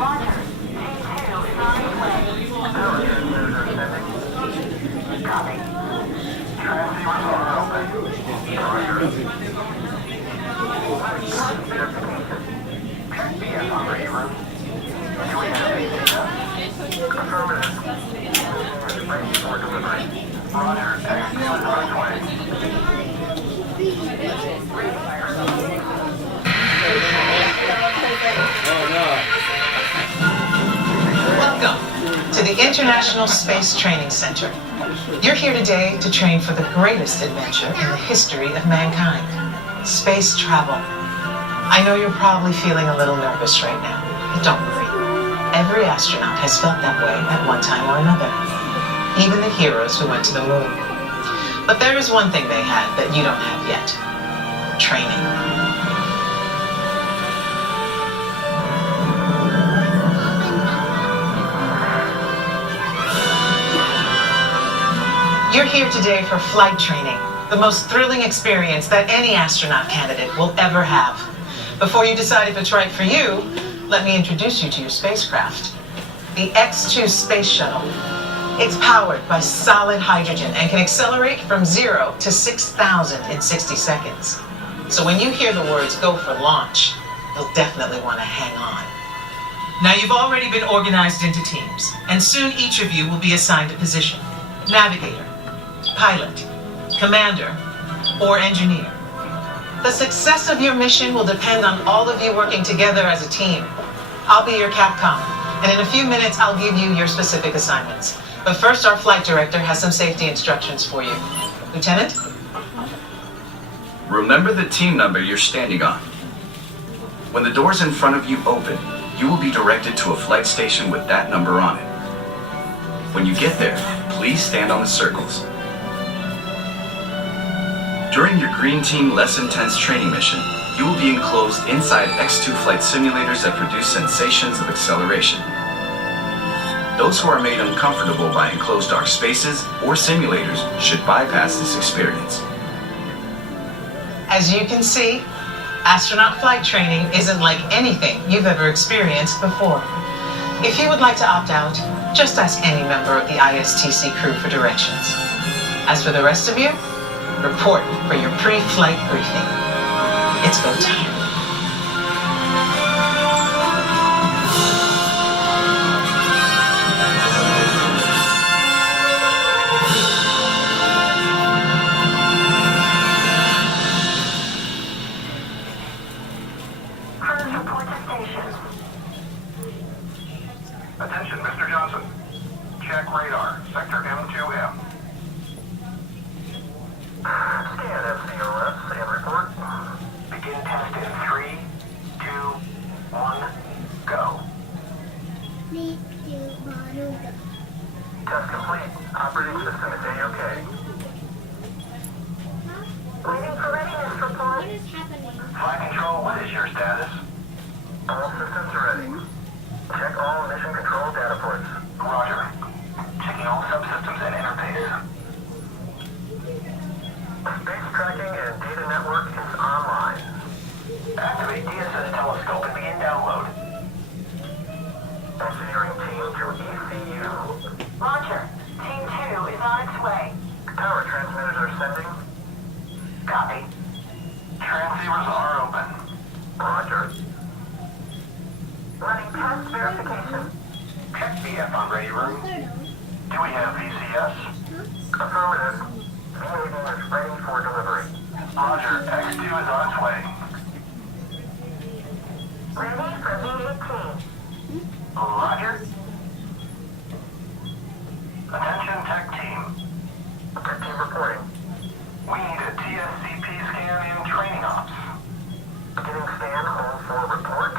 Roger. Team 2 is on its way. Power transmitters are sending. Copy. Transceivers are open. Roger. Verification. Check BS operating room. Do we have VCS? Affirmative. Is ready for delivery. Roger. X2 is on its way. Welcome to the International Space Training Center. You're here today to train for the greatest adventure in the history of mankind, space travel. I know you're probably feeling a little nervous right now, but don't worry. Every astronaut has felt that way at one time or another, even the heroes who went to the moon. But there is one thing they had that you don't have yet: training. You're here today for flight training, the most thrilling experience that any astronaut candidate will ever have. Before you decide if it's right for you, let me introduce you to your spacecraft. The X2 Space Shuttle. It's powered by solid hydrogen and can accelerate from 0 to 6,000 in 60 seconds. So when you hear the words "go for launch," you'll definitely want to hang on. Now you've already been organized into teams, and soon each of you will be assigned a position: navigator, pilot, commander, or engineer. The success of your mission will depend on all of you working together as a team. I'll be your Capcom, and in a few minutes I'll give you your specific assignments. But first, our flight director has some safety instructions for you. Lieutenant? Remember the team number you're standing on. When the doors in front of you open, you will be directed to a flight station with that number on it. When you get there, please stand on the circles. During your Green Team Less Intense training mission, you will be enclosed inside X2 flight simulators that produce sensations of acceleration. Those who are made uncomfortable by enclosed dark spaces or simulators should bypass this experience. As you can see, astronaut flight training isn't like anything you've ever experienced before. If you would like to opt out, just ask any member of the ISTC crew for directions. As for the rest of you, report for your pre-flight briefing. It's go time. Crews report to station. Attention, Mr. Johnson. Check radar. Sector M2M. Scan FCOS and report. Begin test in 3, 2, 1, go. Test complete. Operating system is A-OK. Waiting for readiness report. Flight control, what is your status? All systems are ready. Check all mission control data ports. Roger. Checking all subsystems and interface. Space tracking and data network is online. Activate DSS telescope and begin download. Engineering team to ECU. Roger. Team 2 is on its way. Power transmitters are sending. Copy. Transceivers are open. Roger. Running test verification. Check BF on ready room. Do we have VCS? Affirmative. VAV is ready for delivery. Roger. X2 is on its way. Ready for V18. Roger. Attention tech team. Tech team reporting. We need a TSCP scan in training ops. Beginning scan, hold for report.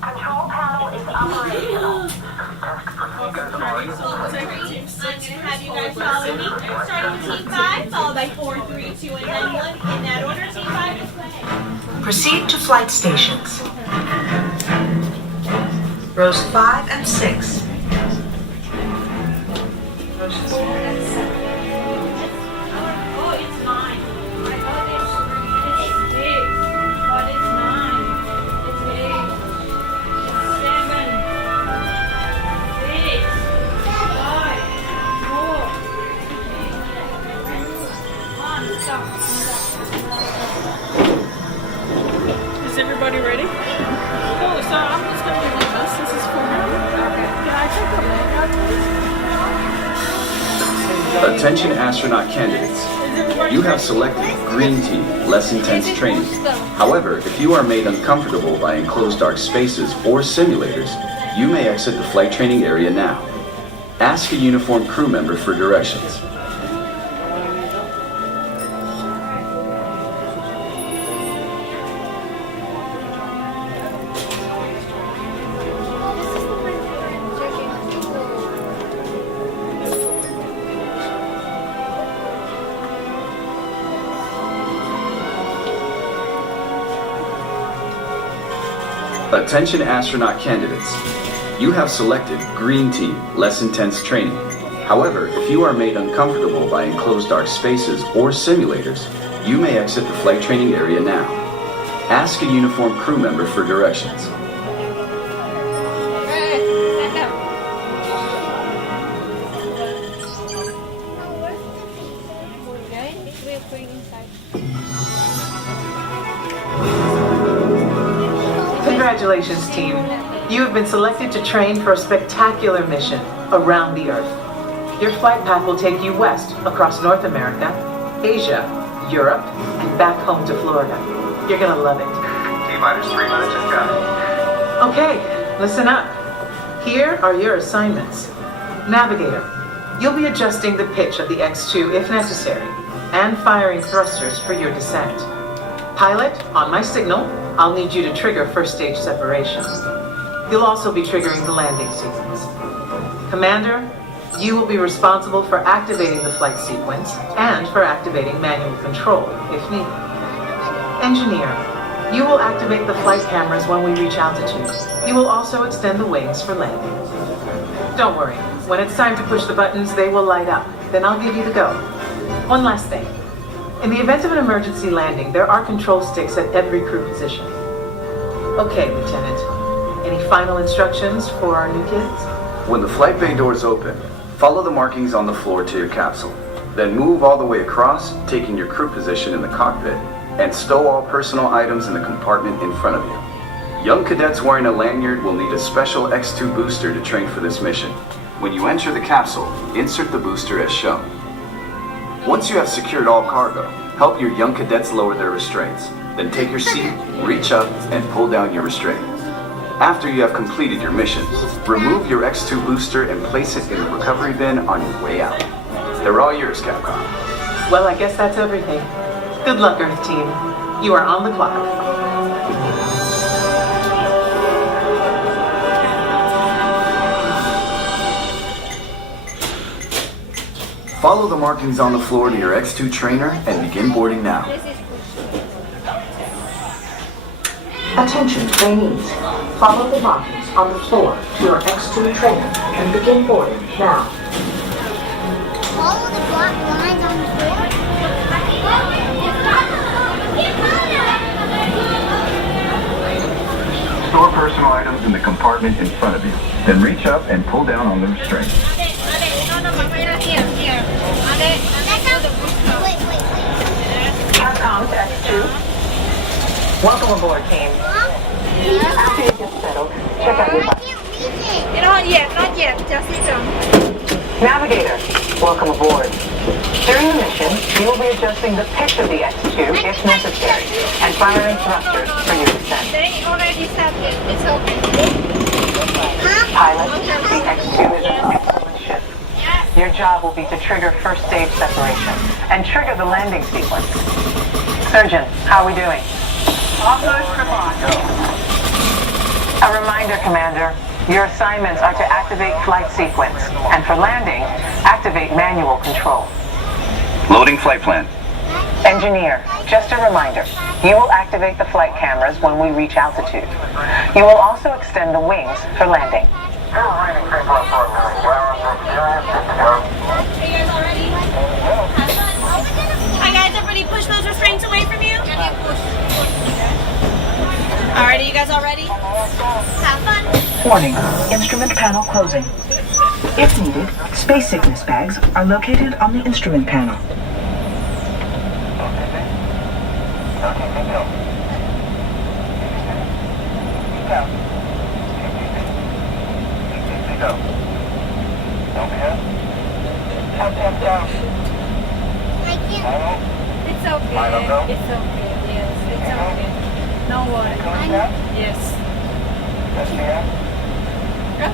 Control panel is operational. Test procedures are I'm going to have you guys follow me. Starting with Team 5, followed by 4, 3, 2, and then 1. In that order, Team 5 is ahead. Proceed to flight stations. Rows 5 and 6. Rows 4 and 7. Oh, it's mine. I thought it's big, but it's mine. It's big. Oh, so I'm just going to leave this. This is for me. Okay. Can I take the lanyard, please? Attention astronaut candidates. You have selected Green Team, less intense training. However, if you are made uncomfortable by enclosed dark spaces or simulators, you may exit the flight training area now. Ask a uniformed crew member for directions. Attention astronaut candidates. You have selected Green Team, less intense training. However, if you are made uncomfortable by enclosed dark spaces or simulators, you may exit the flight training area now. Ask a uniformed crew member for directions. Congratulations, team. You have been selected to train for a spectacular mission around the Earth. Your flight path will take you west across North America, Asia, Europe, and back home to Florida. You're gonna love it. T-minus 3 minutes, just got it. Okay, listen up. Here are your assignments. Navigator, you'll be adjusting the pitch of the X2 if necessary, and firing thrusters for your descent. Pilot, on my signal, I'll need you to trigger first stage separation. You'll also be triggering the landing sequence. Commander, you will be responsible for activating the flight sequence and for activating manual control if needed. Engineer, you will activate the flight cameras when we reach altitude. You will also extend the wings for landing. Don't worry, when it's time to push the buttons, they will light up. Then I'll give you the go. One last thing. In the event of an emergency landing, there are control sticks at every crew position. Okay, Lieutenant. Any final instructions for our new kids? When the flight bay doors open, follow the markings on the floor to your capsule. Then move all the way across, taking your crew position in the cockpit, and stow all personal items in the compartment in front of you. Young cadets wearing a lanyard will need a special X2 booster to train for this mission. When you enter the capsule, insert the booster as shown. Once you have secured all cargo, help your young cadets lower their restraints. Then take your seat, reach up, and pull down your restraint. After you have completed your mission, remove your X2 booster and place it in the recovery bin on your way out. They're all yours, Capcom. Well, I guess that's everything. Good luck, Earth Team. You are on the clock. Follow the markings on the floor to your X2 trainer and begin boarding now. Attention trainees. Follow the markings on the floor to your X2 trainer and begin boarding now. Follow the black lines on the floor? Store personal items in the compartment in front of you. Then reach up and pull down on the restraint. Capcom to X2. Welcome aboard, team. After you get settled, check out your buttons. Not yet, just Navigator, welcome aboard. During the mission, you will be adjusting the pitch of the X2 if necessary, and firing thrusters for your descent. They already said it. It's okay. Pilot, the X2 is an excellent ship. Your job will be to trigger first stage separation and trigger the landing sequence. Surgeon, how are we doing? A reminder, Commander. Your assignments are to activate flight sequence, and for landing, activate manual control. Loading flight plan. Engineer, just a reminder. You will activate the flight cameras when we reach altitude. You will also extend the wings for landing. Are you guys all ready? Hi guys, everybody push those restraints away from you. Alrighty, you guys all ready? Have fun. Warning, instrument panel closing. If needed, space sickness bags are located on the instrument panel.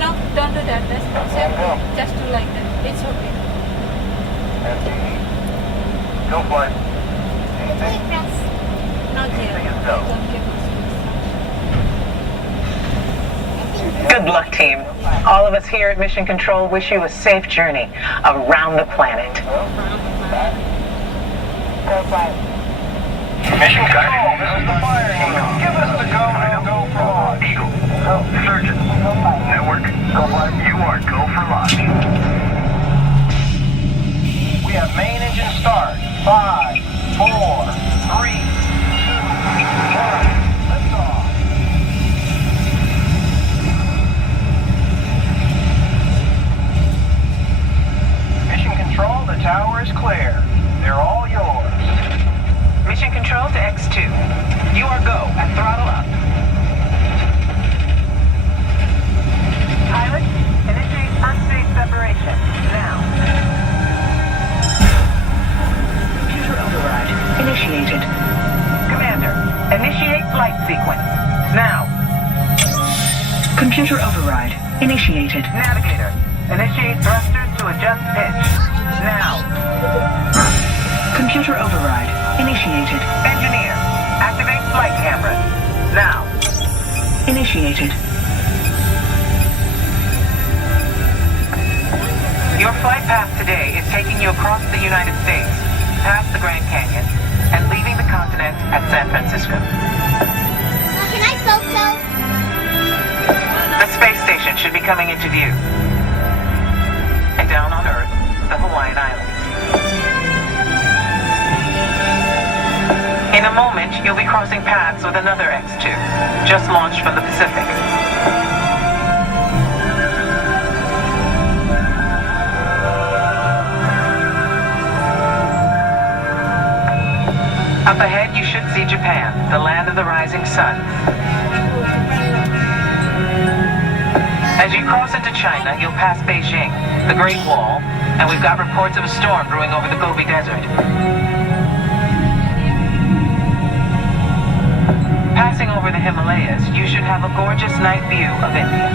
No, don't do that. That's not safe. Just do like that. It's okay. Go flight. Wait, press. Not yet. Don't give us Good luck, team. All of us here at Mission Control wish you a safe journey around the planet. Mission Control, this is the Fire Eagle. Give us the go and go for launch. Eagle. Surgeon. Network. You are go for launch. We have main engine start. 5, 4, 3, 2, 1. Lift off. Mission Control, the tower is clear. They're all yours. Mission Control to X2. You are go at throttle up. Pilot, initiate first stage separation. Now. Computer override initiated. Commander, initiate flight sequence. Now. Computer override initiated. Navigator, initiate thrusters to adjust pitch. Now. Computer override initiated. Engineer, activate flight cameras. Now. Initiated. Your flight path today is taking you across the United States, past the Grand Canyon, and leaving the continent at San Francisco. Can I photo? The space station should be coming into view. And down on Earth, the Hawaiian Islands. In a moment, you'll be crossing paths with another X2, just launched from the Pacific. Up ahead, you should see Japan, the land of the rising sun. As you cross into China, you'll pass Beijing, the Great Wall, and we've got reports of a storm brewing over the Gobi Desert. Passing over the Himalayas, you should have a gorgeous night view of India.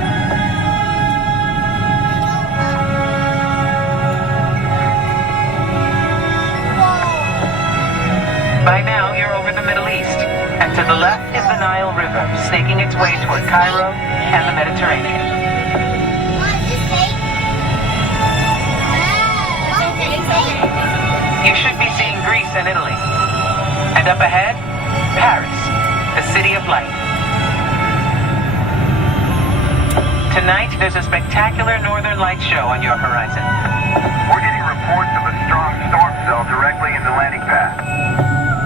By now, you're over the Middle East, and to the left is the Nile River, snaking its way toward Cairo and the Mediterranean. What is this fake? What is this fake? You should be seeing Greece and Italy. And up ahead, Paris, the city of light. Tonight, there's a spectacular northern light show on your horizon. We're getting reports of a strong storm cell directly in the landing pad.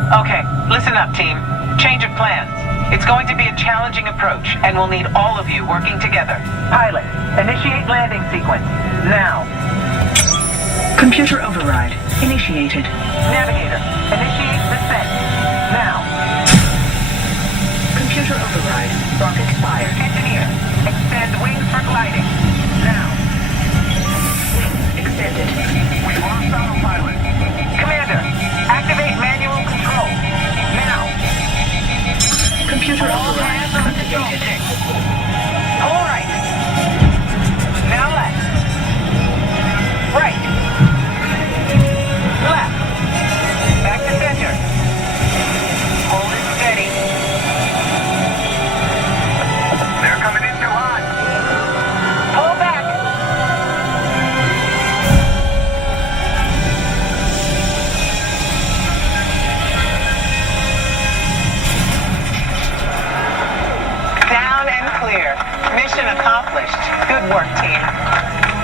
Okay, listen up, team. Change of plans. It's going to be a challenging approach, and we'll need all of you working together. Pilot, initiate landing sequence. Now. Computer override initiated. Navigator, initiate descent. Now. Computer override. Rocket fired. Engineer, extend wings for gliding. Now. Wings extended. We've lost autopilot. Commander, activate manual control. Now. Computer override activated. All right. Now left. Right. Left. Back to center. Hold it steady. They're coming in too hot. Pull back. Down and clear. Mission accomplished. Good work, team.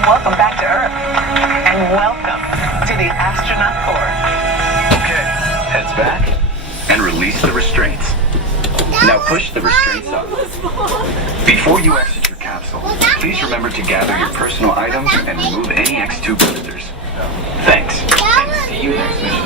Welcome back to Earth. And welcome to the Astronaut Corps. Okay, heads back and release the restraints. Now push the restraints up. Before you exit your capsule, please remember to gather your personal items and remove any X2 boosters. Thanks, and see you next mission.